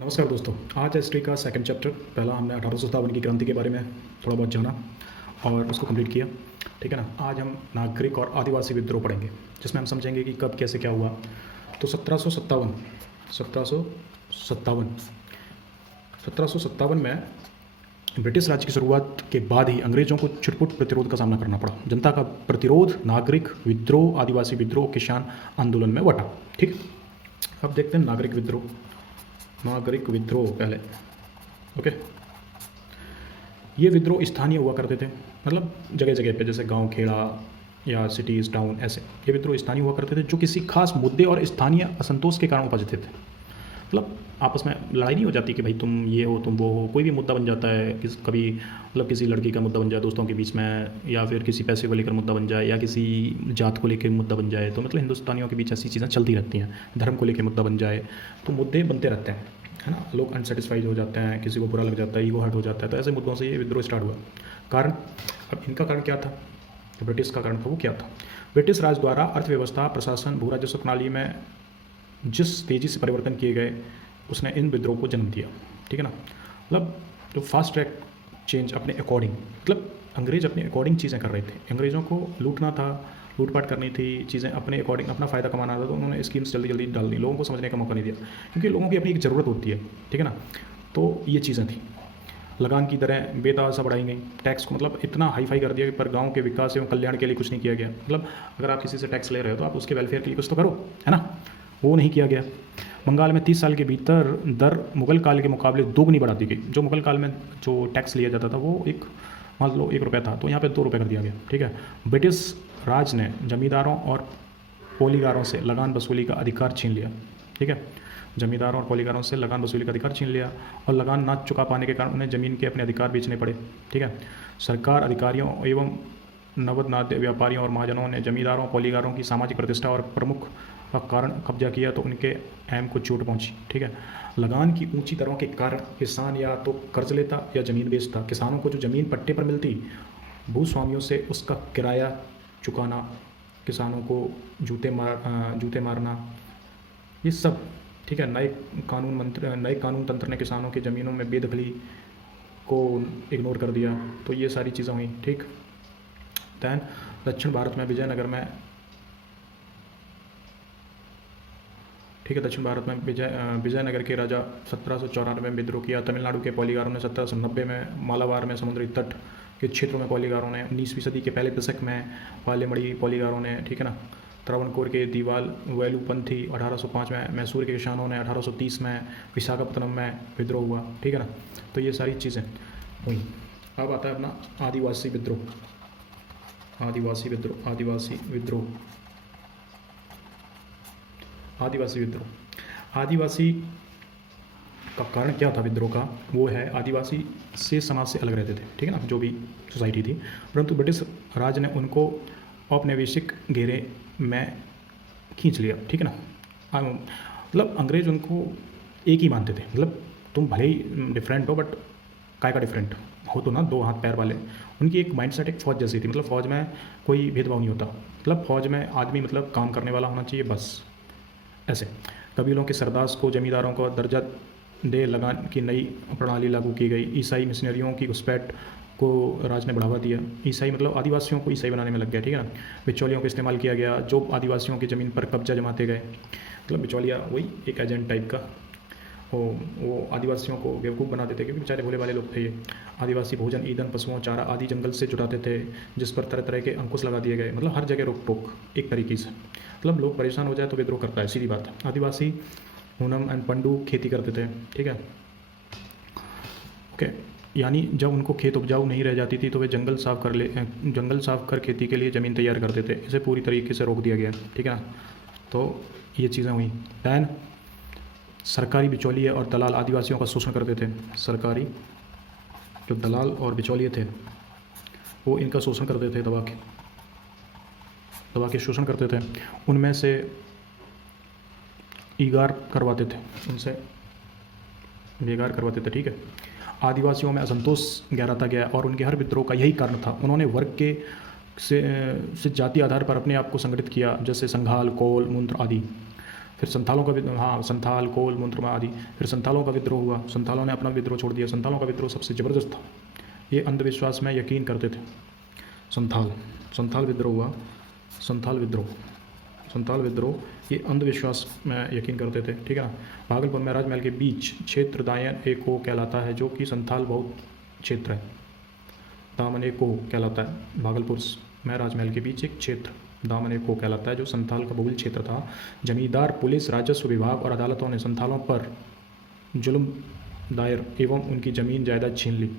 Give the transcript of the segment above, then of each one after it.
नमस्कार दोस्तों। आज हिस्ट्री का सेकंड चैप्टर, पहला हमने 1857 की क्रांति के बारे में थोड़ा बहुत जाना और उसको कंप्लीट किया। ठीक है ना। आज हम नागरिक और आदिवासी विद्रोह पढ़ेंगे, जिसमें हम समझेंगे कि कब कैसे क्या हुआ। तो 1757 में ब्रिटिश राज की शुरुआत के बाद ही अंग्रेज़ों को छिटपुट प्रतिरोध का सामना करना पड़ा। जनता का प्रतिरोध नागरिक विद्रोह, आदिवासी विद्रोह, किसान आंदोलन में बटा। ठीक। अब देखते हैं नागरिक विद्रोह पहले। ओके। ये विद्रोह स्थानीय हुआ करते थे, मतलब जगह जगह पे, जैसे गांव खेड़ा या सिटीज़ टाउन, ऐसे ये विद्रोह स्थानीय हुआ करते थे जो किसी खास मुद्दे और स्थानीय असंतोष के कारण उपजते थे। मतलब आपस में लड़ाई नहीं हो जाती कि भाई तुम ये हो तुम वो हो, कोई भी मुद्दा बन जाता है। कभी मतलब किसी लड़की का मुद्दा बन जाए दोस्तों के बीच में, या फिर किसी पैसे को लेकर मुद्दा बन जाए, या किसी जात को लेकर मुद्दा बन जाए। तो मतलब हिंदुस्तानियों के बीच ऐसी चीज़ें चलती रहती हैं। धर्म को लेकर मुद्दा बन जाए तो मुद्दे बनते रहते हैं, है ना। लोग अनसेटिस्फाइड हो जाते हैं, किसी को बुरा लग जाता है, ईगो हर्ट हो जाता है। तो ऐसे मुद्दों से ये विद्रोह स्टार्ट हुआ। कारण, अब इनका कारण क्या था, ब्रिटिश का कारण था वो क्या था। ब्रिटिश राज द्वारा अर्थव्यवस्था, प्रशासन, भू राजस्व प्रणाली में जिस तेज़ी से परिवर्तन किए गए, उसने इन विद्रोह को जन्म दिया। ठीक है ना। मतलब तो फास्ट ट्रैक चेंज अपने अकॉर्डिंग, मतलब अंग्रेज अपने अकॉर्डिंग चीज़ें कर रहे थे। अंग्रेज़ों को लूटना था, लूटपाट करनी थी, चीज़ें अपने अकॉर्डिंग, अपना फ़ायदा कमाना था। तो उन्होंने स्कीम्स जल्दी जल्दी डाल दी, लोगों को समझने का मौका नहीं दिया, क्योंकि लोगों की अपनी एक ज़रूरत होती है। ठीक है ना। तो ये चीज़ें थी। लगान की दरें बेतहाशा बढ़ाई गई, टैक्स को मतलब इतना हाई फाई कर दिया कि पर गाँव के विकास एवं कल्याण के लिए कुछ नहीं किया गया। मतलब अगर आप किसी से टैक्स ले रहे हो तो आप उसके वेलफेयर के लिए कुछ तो करो, है ना। वो नहीं किया गया। बंगाल में 30 साल के भीतर दर मुगल काल के मुकाबले दोगुनी बढ़ा दी गई। जो मुगल काल में जो टैक्स लिया जाता था वो मान लो 1 रुपये था, तो यहाँ पे 2 रुपये कर दिया गया। ठीक है। ब्रिटिश राज ने जमींदारों और पोलीगारों से लगान वसूली का अधिकार छीन लिया। ठीक है। जमींदारों और पोलीगारों से लगान वसूली का अधिकार छीन लिया, और लगान ना चुका पाने के कारण उन्हें ज़मीन के अपने अधिकार बेचने पड़े। ठीक है। सरकार, अधिकारियों एवं नवनाद्य व्यापारियों और महाजनों ने जमींदारों, पोलीगारों की सामाजिक प्रतिष्ठा और प्रमुख का कारण कब्जा किया, तो उनके अहम को चोट पहुंची। ठीक है। लगान की ऊंची दरों के कारण किसान या तो कर्ज लेता या ज़मीन बेचता। किसानों को जो ज़मीन पट्टे पर मिलती, भूस्वामियों से उसका किराया चुकाना, किसानों को जूते मारना, ये सब। ठीक है। नए कानून तंत्र ने किसानों की ज़मीनों में बेदखली को इग्नोर कर दिया। तो ये सारी चीज़ें हुई। ठीक। दैन दक्षिण भारत में विजयनगर में, ठीक है, दक्षिण भारत में विजयनगर के राजा 1794 में विद्रोह किया। तमिलनाडु के पोलीगारों ने 1790 में, मालाबार में समुद्री तट के क्षेत्रों में पोलीगारों ने, 19वीं सदी के पहले दशक में पालेमड़ी पोलीगारों ने, ठीक है ना। त्रावणकोर के दीवाल वेलुपंथी 1805 में, मैसूर के किसानों ने 1830 में, विशाखापत्तनम में विद्रोह हुआ। ठीक है ना। तो ये सारी चीज़ें हुई। अब आता है अपना आदिवासी विद्रोह। आदिवासी का कारण क्या था विद्रोह का, वो है आदिवासी से समाज से अलग रहते थे। ठीक है ना, जो भी सोसाइटी थी। परंतु ब्रिटिश राज ने उनको औपनिवेशिक घेरे में खींच लिया। ठीक है ना। मतलब अंग्रेज उनको एक ही मानते थे। मतलब तुम भले ही डिफरेंट हो, बट काय का डिफरेंट हो तो ना, 2 हाथ पैर वाले। उनकी एक माइंडसेट एक फ़ौज जैसी थी। मतलब फ़ौज में कोई भेदभाव नहीं होता। मतलब फ़ौज में आदमी मतलब काम करने वाला होना चाहिए, बस ऐसे। कबीलों के सरदार को जमींदारों को दर्जा दे लगान की नई प्रणाली लागू की गई। ईसाई मिशनरियों की घुसपैठ को राज ने बढ़ावा दिया। ईसाई मतलब आदिवासियों को ईसाई बनाने में लग गया। ठीक है ना। बिचौलियों का इस्तेमाल किया गया, जो आदिवासियों की ज़मीन पर कब्जा जमाते गए। मतलब बिचौलिया वही एक एजेंट टाइप का वो आदिवासियों को बेवकूफ़ बनाते थे, क्योंकि बेचारे भोले वाले लोग थे ये। आदिवासी भोजन, ईंधन, पशुओं, चारा आदि जंगल से जुटाते थे, जिस पर तरह तरह के अंकुश लगा दिए गए। मतलब हर जगह रोक टोक एक तरीके से। मतलब लोग परेशान हो जाए तो विद्रोह करता है, सीधी बात है। आदिवासी हुनम एंड पंडू खेती करते थे। ठीक है। ओके। यानी जब उनको खेत उपजाऊ नहीं रह जाती थी तो वे जंगल साफ कर खेती के लिए ज़मीन तैयार करते थे। इसे पूरी तरीके से रोक दिया गया। ठीक है ना। तो ये चीज़ें हुई। दैन सरकारी बिचौलिए और दलाल आदिवासियों का शोषण करते थे। सरकारी जो दलाल और बिचौलिए थे वो इनका शोषण करते थे, दबा के शोषण करते थे। उनमें से ईगार करवाते थे, उनसे बेगार करवाते थे। ठीक है। आदिवासियों में असंतोष गहराता गया और उनके हर विद्रोह का यही कारण था। उन्होंने वर्ग के से जाति आधार पर अपने आप को संगठित किया, जैसे संघाल, कोल, मुंद्र आदि। फिर संथालों का हाँ, संथाल, कोल, मुंद्रमा आदि। फिर संथालों का विद्रोह हुआ, संथालों ने अपना विद्रोह छोड़ दिया। संथालों का विद्रोह सबसे ज़बरदस्त था, ये अंधविश्वास में यकीन करते थे। संथाल विद्रोह हुआ, संथाल विद्रोह, ये अंधविश्वास में यकीन करते थे, ठीक है ना। भागलपुर में राजमहल के बीच क्षेत्र दायन एको कहलाता है, जो कि संथाल बहुत क्षेत्र है। दामन एको कहलाता है। भागलपुर में राजमहल के बीच एक क्षेत्र दामन एको कहलाता है, जो संथाल का बहुल क्षेत्र था। जमींदार, पुलिस, राजस्व विभाग और अदालतों ने संथालों पर जुल्म दायर एवं उनकी ज़मीन जायदाद छीन ली।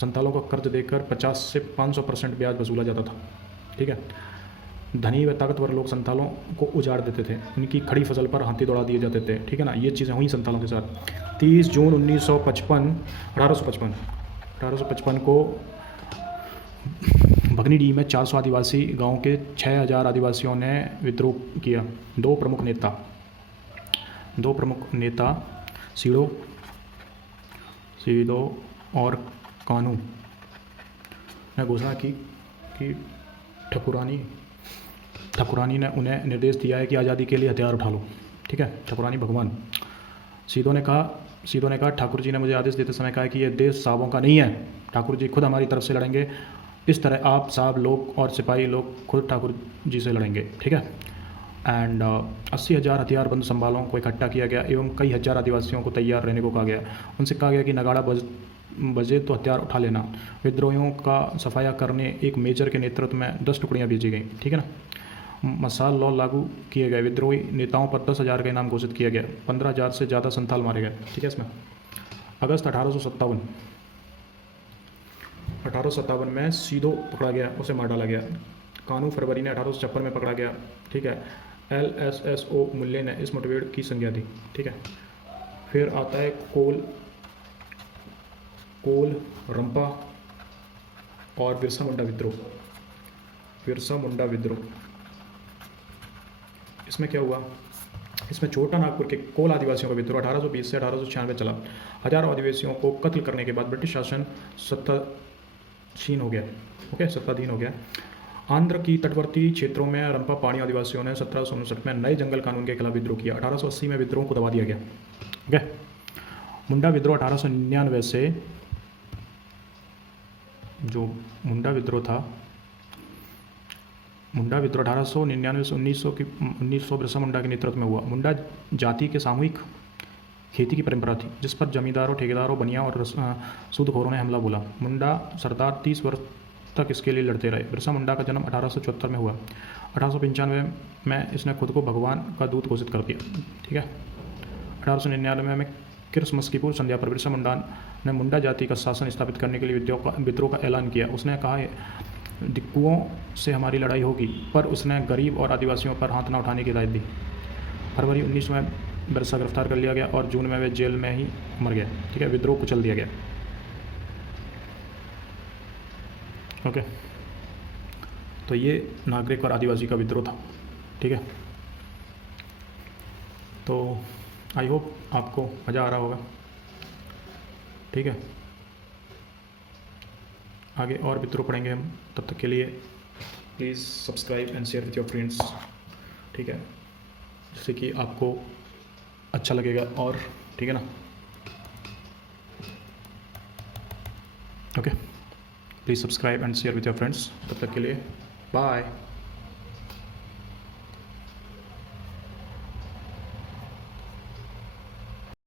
संथालों को कर्ज देकर 50 से 500% ब्याज वसूला जाता था, ठीक है। धनी व ताकतवर लोग संथालों को उजाड़ देते थे, उनकी खड़ी फसल पर हाथी दौड़ा दिए जाते थे, ठीक है ना। ये चीज़ें हुई संथालों के साथ। 30 जून 1855 को भगनीडीह में 400 आदिवासी गांव के 6000 आदिवासियों ने विद्रोह किया। दो प्रमुख नेता सीडो और कानू ने घोषणा की कि ठकुरानी ने उन्हें निर्देश दिया है कि आज़ादी के लिए हथियार उठा लो, ठीक है। ठकुरानी भगवान। सीधो ने कहा ठाकुर जी ने मुझे आदेश देते समय कहा कि यह देश साहबों का नहीं है, ठाकुर जी खुद हमारी तरफ से लड़ेंगे। इस तरह आप साहब लोग और सिपाही लोग खुद ठाकुर जी से लड़ेंगे, ठीक है। एंड 80,000 हथियारबंद संभालों को इकट्ठा किया गया एवं कई हज़ार आदिवासियों को तैयार रहने को कहा गया। उनसे कहा गया कि नगाड़ा बजे तो हथियार उठा लेना। विद्रोहियों का सफाया करने एक मेजर के नेतृत्व में 10 टुकड़ियाँ भेजी गई, ठीक है ना। मसाल लॉ लागू किए गए। विद्रोही नेताओं पर 10,000 का इनाम घोषित किया गया। 15,000 से ज़्यादा संथाल मारे गए, ठीक है। इसमें अगस्त 1857 में सीधो पकड़ा गया, उसे मार डाला गया। कानू फरवरी ने 1856 में पकड़ा गया, ठीक है। LSSO मुल्ले ने इस मुठभेड़ की संज्ञा दी, ठीक है। फिर आता है कोल रंपा और बिरसा मुंडा विद्रोह। इसमें क्या हुआ, इसमें छोटा नागपुर के कोल आदिवासियों का विद्रोह 1820 से 1896 चला। हजारों आदिवासियों को कत्ल करने के बाद ब्रिटिश शासन सत्ताधीन हो गया। आंध्र की तटवर्ती क्षेत्रों में रंपा पाणी आदिवासियों ने 1759 में नए जंगल कानून के खिलाफ विद्रोह किया। 1880 में विद्रोह को दबा दिया गया, ठीक है। मुंडा विद्रोह 1899 से, जो मुंडा विद्रोह था, मुंडा विद्रोह 1899 से 1900 बिरसा मुंडा के नेतृत्व में हुआ। मुंडा जाति के सामूहिक खेती की परंपरा थी, जिस पर जमींदारों, ठेकेदारों, बनिया और सूदखोरों ने हमला बोला। मुंडा सरदार 30 वर्ष तक इसके लिए लड़ते रहे। बिरसा मुंडा का जन्म 1874 में हुआ। 1895 में इसने खुद को भगवान का दूत घोषित कर दिया, ठीक है। 1899 में क्रिसमस की पूर्व संध्या पर बिरसा मुंडा ने मुंडा जाति का शासन स्थापित करने के लिए विद्रोह का ऐलान किया। उसने कहा दिक्कुओं से हमारी लड़ाई होगी, पर उसने गरीब और आदिवासियों पर हाथ न उठाने की हिदायत दी। फरवरी 19 में बिरसा गिरफ्तार कर लिया गया और जून में वह जेल में ही मर गया, ठीक है। विद्रोह कुचल दिया गया, ओके। तो ये नागरिक और आदिवासी का विद्रोह था, ठीक है। तो आई होप आपको मज़ा आ रहा होगा, ठीक है। आगे और विद्रोह पढ़ेंगे हम, तब तक के लिए please subscribe and share with your friends, ठीक है, जिससे कि आपको अच्छा लगेगा और, ठीक है ना। Okay, please subscribe and share with your friends. तब तक के लिए बाय।